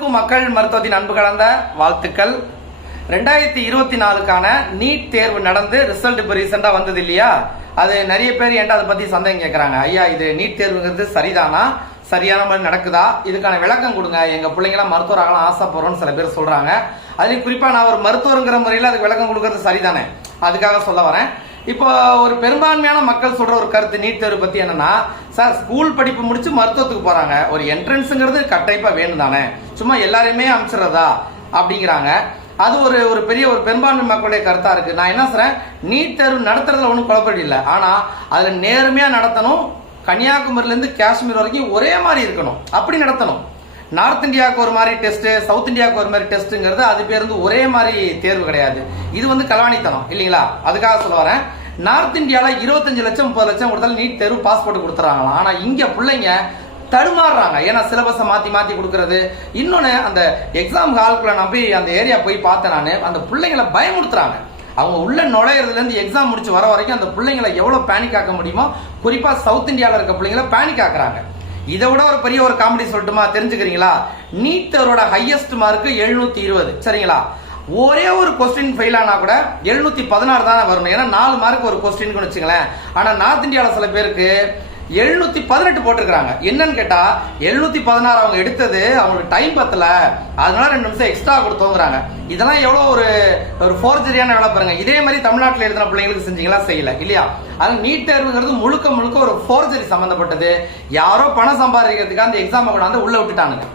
அனைவருக்கும் மக்கள் மருத்துவத்தின் அன்பு கலந்த வாழ்த்துக்கள். ரெண்டாயிரத்தி இருபத்தி நாலுக்கான நீட் தேர்வு நடந்து ரிசல்ட் இப்போ ரீசெண்டாக வந்தது இல்லையா? அது நிறைய பேர் என்கிட்ட அதை பற்றி சந்தேகம் கேட்குறாங்க ஐயா இது நீட் தேர்வுங்கிறது சரிதானா? சரியான மாதிரி நடக்குதா? இதுக்கான விளக்கம் கொடுங்க. எங்கள் பிள்ளைங்களாம் மருத்துவர் ஆகலாம் ஆசைப்படுறோம்னு சில பேர் சொல்கிறாங்க அதுலேயும் குறிப்பாக நான் ஒரு மருத்துவருங்கிற முறையில் அதுக்கு விளக்கம் கொடுக்கறது சரிதானே? அதுக்காக சொல்ல வரேன். இப்போ ஒரு பெரும்பான்மையான மக்கள் சொல்ற ஒரு கருத்து நீட் தேர்வு பத்தி என்னன்னா சார் ஸ்கூல் படிப்பு முடிச்சு மருத்துவத்துக்கு போறாங்க. ஒரு என்ட்ரன்ஸுங்கிறது கட்டாயப்பா வேணும் தானே சும்மா எல்லாரையுமே அமைச்சிடறதா அப்படிங்கிறாங்க. அது ஒரு ஒரு பெரிய ஒரு பெரும்பான்மை மக்களுடைய கருத்தா இருக்கு. நான் என்ன சொல்றேன்? நீட் தேர்வு நடத்துறதுல ஒன்றும் குழப்பம் இல்லை. ஆனா அதுல நேர்மையா நடத்தணும். கன்னியாகுமரியில இருந்து காஷ்மீர் வரைக்கும் ஒரே மாதிரி இருக்கணும். அப்படி நடத்தணும். நார்த் இந்தியாவுக்கு ஒரு மாதிரி டெஸ்ட் சவுத் இந்தியாவுக்கு ஒரு மாதிரி டெஸ்ட்டுங்கிறது அது பேர் வந்து ஒரே மாதிரி தேர்வு கிடையாது. இது வந்து கலவாணித்தனம் இல்லைங்களா? அதுக்காக சொல்ல வரேன். நார்த் இந்தியாவில் இருபத்தஞ்சு லட்சம் முப்பது லட்சம் கொடுத்தாலும் நீட் தேர்வு பாஸ்போர்ட் கொடுத்துறாங்களாம். ஆனால் இங்கே பிள்ளைங்க தடுமாறுறாங்க. ஏன்னா சிலபஸை மாற்றி மாற்றி கொடுக்கறது. இன்னொன்று அந்த எக்ஸாம் ஹாலுக்குள்ள நான் போய் அந்த ஏரியா போய் பார்த்தேன் நான். அந்த பிள்ளைங்களை பயமுறுத்துறாங்க. அவங்க உள்ள நுழையிறதுலேருந்து எக்ஸாம் முடிச்சு வர வரைக்கும் அந்த பிள்ளைங்களை எவ்வளோ பேனிக் ஆக்க முடியுமோ குறிப்பாக சவுத் இந்தியாவில் இருக்க பிள்ளைங்களை பேனிக் ஆக்குறாங்க. இதை விட ஒரு பெரிய ஒரு காமெடி சொல்லட்டுமா? தெரிஞ்சுக்கிறீங்களா? நீட் தேர்வோட ஹையஸ்ட் மார்க் எழுநூத்தி இருபது. சரிங்களா? ஒரே ஒரு கொஸ்டின் ஃபெயில் ஆனா கூட எழுநூத்தி பதினாறு தானே வரணும் ஏன்னா நாலு மார்க் ஒரு கொஸ்டின் வச்சுங்களேன் ஆனா நார்த் இந்தியாவில் சில பேருக்கு எழுநூத்தி பதினெட்டு போட்டிருக்காங்க என்னன்னு கேட்டா எழுநூத்தி பதினாறு அவங்க எடுத்தது அவங்களுக்கு டைம் பத்தல. அதனால ரெண்டு நிமிஷம் எக்ஸ்ட்ரா கொடுத்தோங்கிறாங்க இதெல்லாம் எவ்வளவு ஒரு ஒரு ஃபோர்ஜரியான வேலை பாருங்க. இதே மாதிரி தமிழ்நாட்டில் எழுதின பிள்ளைங்களுக்கு செஞ்சீங்களா? செய்யல. இல்லையா? அது நீட் தேர்வுங்கிறது முழுக்க முழுக்க ஒரு ஃபோர்ஜரி சம்பந்தப்பட்டது. யாரோ பணம் சம்பாதிக்கிறதுக்காக அந்த எக்ஸாமை கொண்டாந்து உள்ள விட்டுட்டானுங்க.